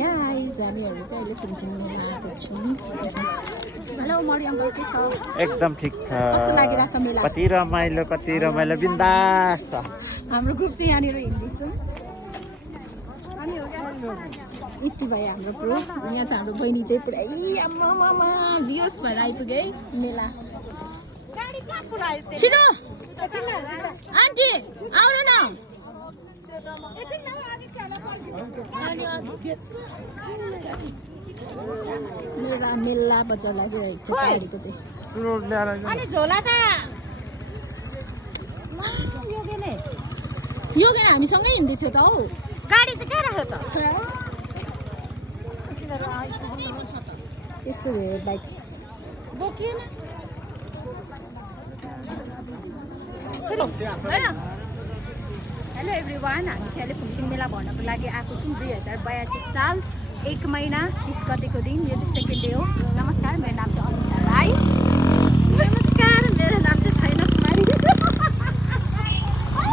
Guys हामीहरु चाहिँ अहिले फुन्सिङ मेला आएको छौँ। हेलो मरि अङ्कल के छ? एकदम ठिक छ। कस्तो लागिरहेछ मेला? कति रमाइलो बिन्दास छ। हाम्रो ग्रुप चाहिँ यहाँनिर हिँड्दैछ। यति भयो हाम्रो ग्रुप। यहाँ चाहिँ हाम्रो बहिनी चाहिँ पुरै आम्मामा बियोस भएर आइपुग्यो है मेला। छिटो आन्टी आउनु न। मेला बजार लागिरहेको छ गाडीको चाहिँ। अनि झोला त योगेन हामीसँगै हिँड्दै थियो त हौ। गाडी चाहिँ कहाँ राख्यो त? यस्तो धेरै बाइक बोकिएन। हेलो एभ्रिवान, हामी चाहिँ अहिले फुन्सिङ मेला भन्नको लागि आएको छौँ। 2082 साल 1 महिना 30 गतेको दिन। यो चाहिँ सेकेन्ड डे हो। नमस्कार, मेरो नाम चाहिँ अनिसा राई। नमस्कार, मेरो नाम चाहिँ छैन कुमारी।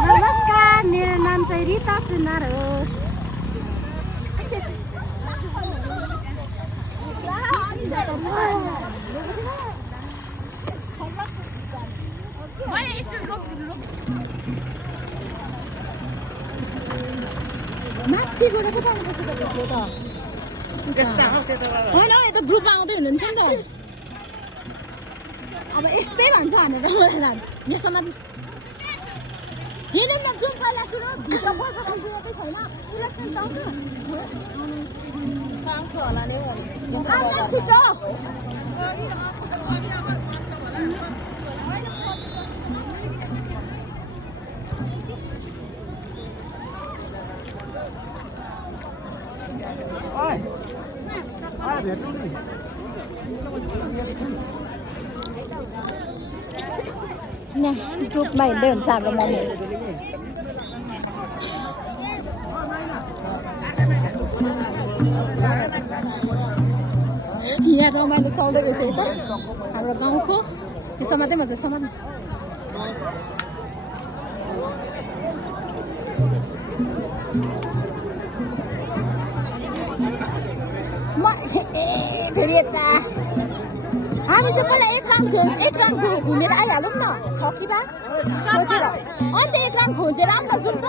नमस्कार, मेरो नाम चाहिँ रिता सुनार हो। माथि गएर पो जानुपर्छ त। होइन यता ग्रुपमा आउँदै हुनुहुन्छ नि त। अब यस्तै भन्छ भनेर मलाई यसमा हेर्नु न जुन पहिला सुरु भित्र बसेर दिएकै छैन। इलेक्सन पाउँछ होला नि छिटो। ग्रुपमा हिँड्दै हुन्छ हाम्रो मम्मी। यहाँ रमाइलो चल्दै रहेछ यता हाम्रो गाउँको। यो समातै मजा समात। फेरि यता हामी चाहिँ पहिला एक राउन्ड घुमेर आइहालौँ न। छ कि बा खोजेर अन्त एक राउन्ड खोजेर आउँ न। जाउँ त।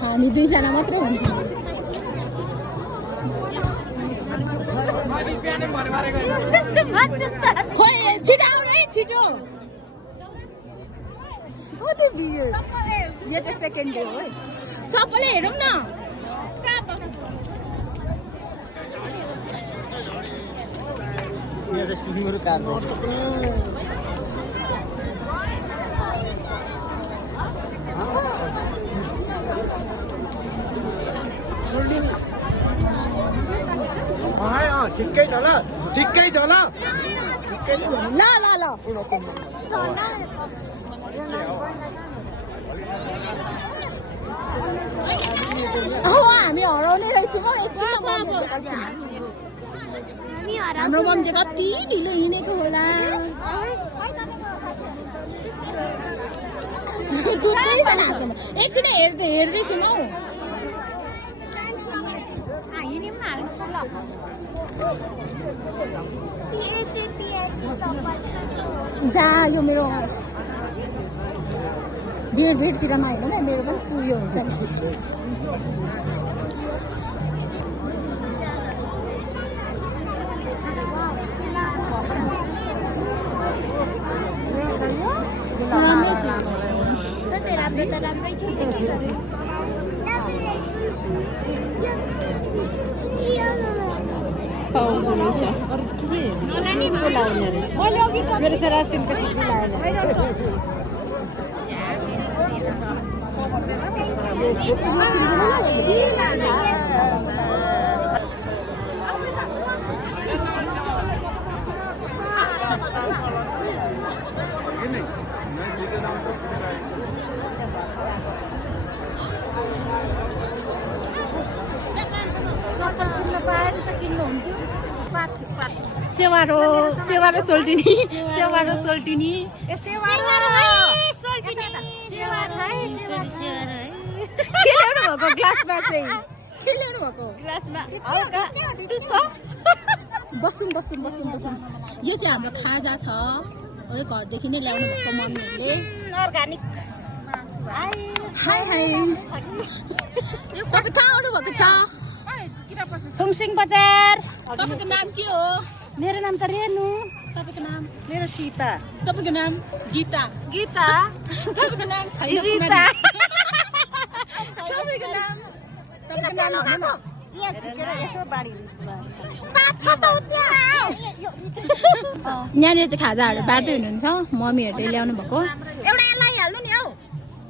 हामी दुईजना मात्रै हुन्छौँ। खोइ छिटो आउनु है छिटो। कति भिड। यो चाहिँ सेकेन्ड डे हो है। सबैले हेरौँ न। ठिकै छ ल। ल हामी हराउने रहेछौँ हौ। एकछिनमा हाम्रो मम्मी चाहिँ कति ढिलो हिँडेको होला। एकछिन हेर्दैछौँ हौ। जा यो मेरो भिडतिरमा होइन न। मेरो पनि उयो हुन्छ नि। राम्रै छ। मेरो चाहिँ रासिनको सिट बोलाएन। किन्नु पाएर त किन्नु हुन्थ्यो। सेवारो सेवारो सोल्टिनी सेवारो सोल्टिनी के ल्याउनु भएको ग्लासमा चाहिँ के ल्याउनु भएको ग्लासमा बसौँ बसौँ बसौँ बसौँ यो चाहिँ हाम्रो खाजा छ है घरदेखि नै ल्याउनु भएको मम्मीहरूले अर्गानिक हाई हाई तपाईँ कहाँ आउनुभएको छ थुङसिङ बजार तपाईँको नाम के हो मेरो नाम त रेनु तपाईँको नाम मेरो सीता तपाईँको नाम गीता गीता तपाईँको नाम छैन रिता तपाईँको नाम यहाँ झुकेर यसो बाढी यहाँनिर चाहिँ खाजाहरू बाँड्दै हुनुहुन्छ मम्मीहरूले ल्याउनु भएको एउटा लगाइहाल्नु नि हौ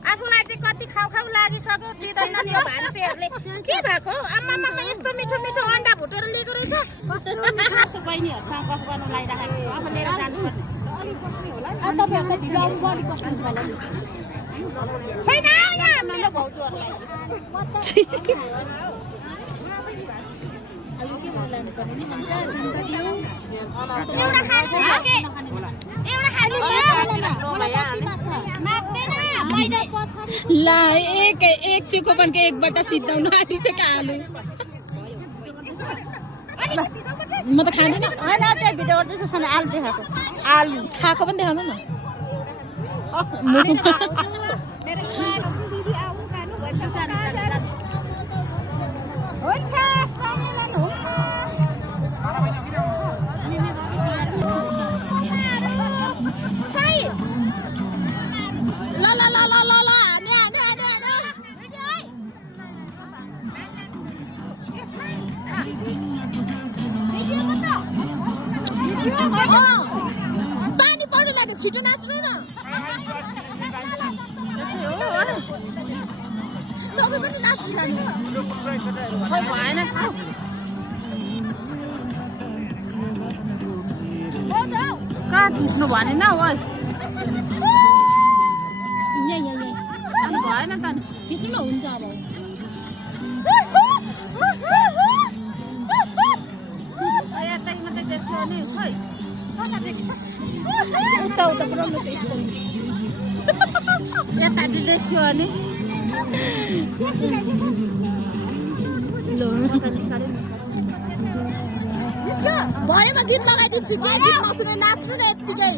आफूलाई चाहिँ कति खाउ खाउ लागिसक्यो दिँदैन नि यो भान्सेहरूले के भएको आमामा यस्तो मिठो मिठो अन्डा भुटेर लिएको रहेछ कस्तो मिठो बहिनीहरूसँग गफ गर्नु लागिराखेको छु अब लिएर जानुपर्ने होइन यहाँ मेरो भाउजूहरूलाई ला एक चुकोपनको एकबाट सिद्धाउनु आँटिसक्यो आलु म त खाँदैन होइन त्यो भिडियो गर्दैछ सन आलु देखाएको आलु खाएको पनि देखाउनु न हुन्छ सम्मेलन हुन्छ ल ल ल ल ल ल हाने हाने हाने हाने पानी पर्नु लाग्यो छिटो नाच्नु न तपाईँ पनि नाच्नु जानु भएन कहाँ थिच्नु भनेन हो यहाँ अनि भएन त नि खिच्नु न हुन्छ अब यतै मात्रै देख्यो नि खै उता उता पुऱ्याउनु त्यस्तो यता देख्यो अनि भरेमा गीत लगाइदिन्छु के गीत नसुने नाच्नु न यत्तिकै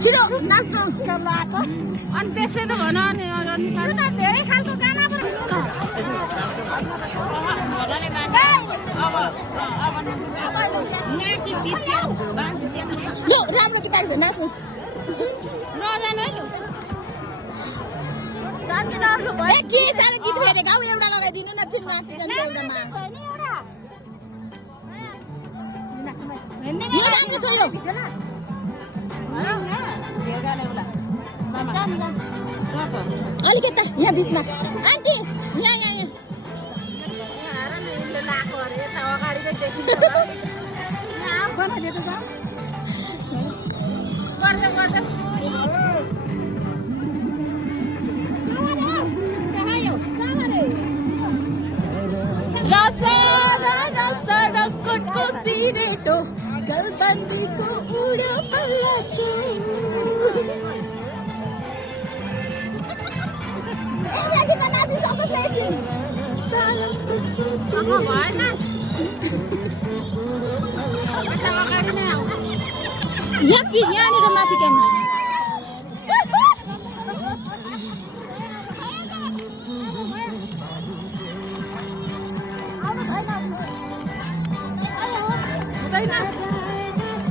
छिटो नाच्नु अनि त्यसै त भन नि धेरै खालको गाना यो राम्रो गीत आएको छ नाच्नु नजानु है ए के साह्रो गीत फेरेको हौ एउटा लगाइदिनु न तिमी नाचिजान्छ एउटामा यो राम्रो छ यो अलिकता यहाँ बिचमा आन्टी यहाँ यहाँ यहाँ कोटको सिरेटो गलबन्दीको उडो पल्ला छु यहाँनिर माथि क्यामेरा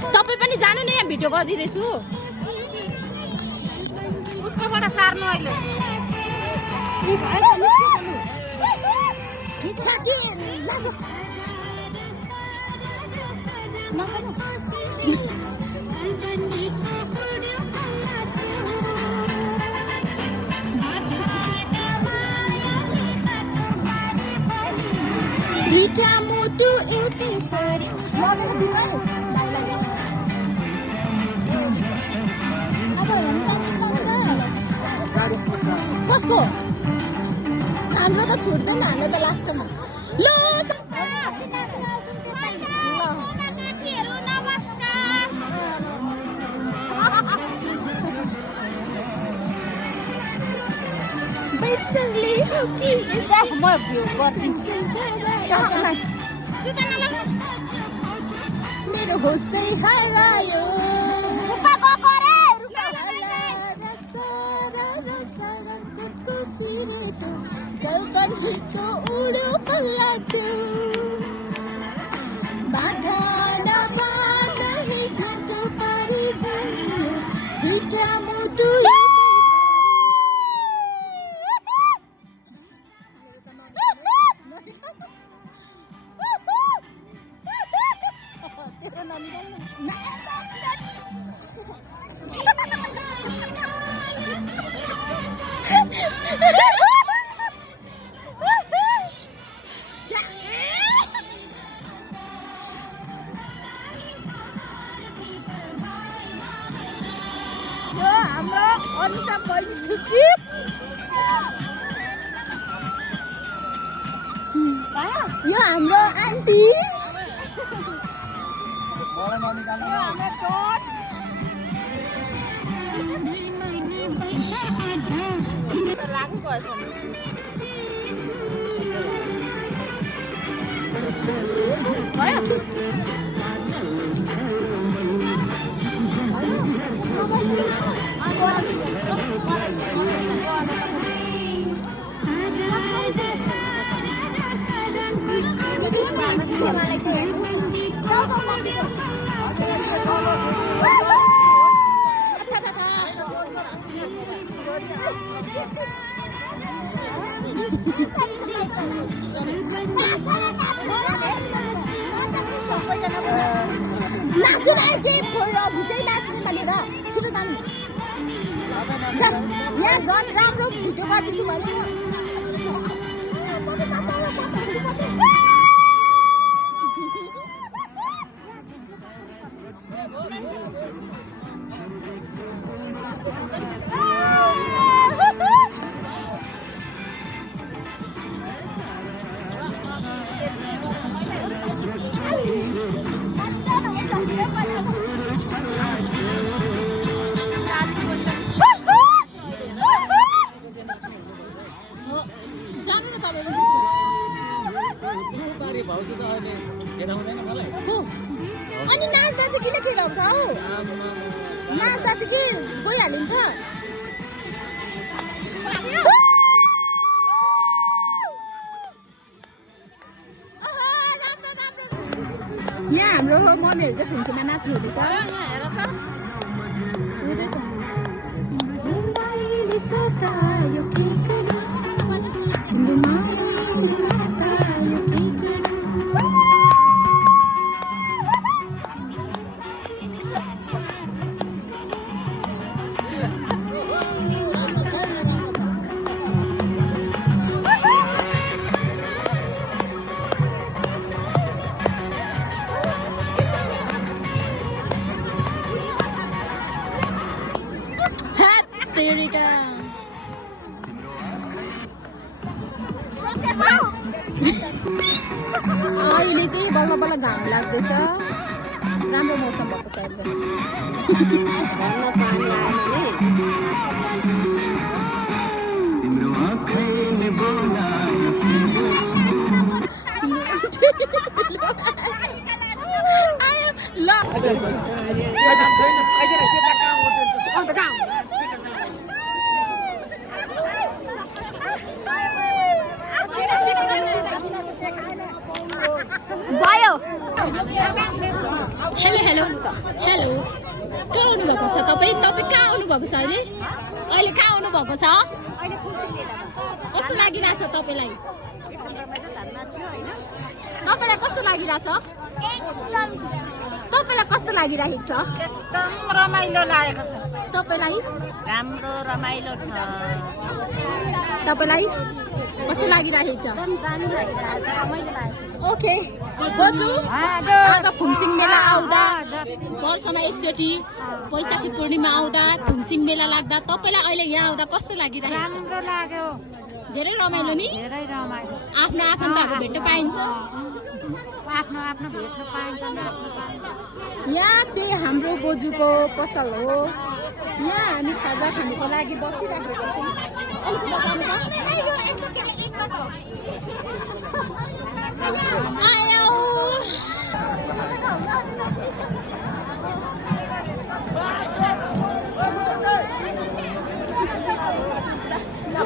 तपाईँ पनि जानु नि यहाँ भिडियो गरिदिँदैछु उसकोबाट सार्नु अहिले दुईटा मुटु एउटै परी कसको हाम्रो त छुट्दैन हाम्रो त लास्टमा ल मेरो होसै हरायो कल्कन्ठीको उड्यो पल्ला छु बाधा नबाधा हिँडेको परिदियो दुईटा मुटु हाम्रो अनुसा बढी छुच्ची यो हाम्रो आन्टी लागु भएछ नाच्नु के भिजै नाच्ने भनेर छिटो जानु यहाँ झन् राम्रो भिडियो गर्दैछु भने अनि नाच्दा चाहिँ किन खेलाउँछ हौ नाच्दा चाहिँ के गइहालिन्छ यहाँ हाम्रो मम्मीहरू चाहिँ फुन्सीमा नाच्नु हुँदैछ अहिले चाहिँ बल्ल बल्ल घाम लाग्दैछ राम्रो मौसम भएको छ अहिले भयो हेलो हेलो हेलो के गर्नु भएको छ तपाईँ कहाँ आउनुभएको छ अहिले अहिले कहाँ आउनुभएको छ कस्तो लागिरहेछ तपाईँलाई तपाईँलाई कस्तो लागिरहेछ तपाईँलाई कस्तो लागिरहेको छ एकदम रमाइलो लागेको छ तपाईँलाई राम्रो रमाइलो छ तपाईँलाई कस्तो लागिरहेको छ रमाइलो लागेको ओके बोजू आज फुङसिङ मेला आउँदा वर्षमा एकचोटि वैशाखी पूर्णिमा आउँदा फुङसिङ मेला लाग्दा तपाईँलाई अहिले यहाँ आउँदा कस्तो लागिरहेको छ राम्रो लाग्यो धेरै रमाइलो नि धेरै रमाइलो आफ्नो आफन्तहरू भेट्न पाइन्छ आफ्नो आफ्नो भेट्न पाइन्छ यहाँ चाहिँ हाम्रो बोजूको पसल हो यहाँ हामी खाजा खानुको लागि बसिराखेको छौँ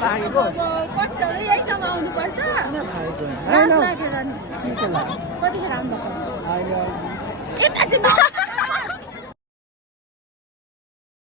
आयो पच्चौली यहीसँग आउनुपर्छ लाज लागेर नि कतिखेर आउनु एकैछिन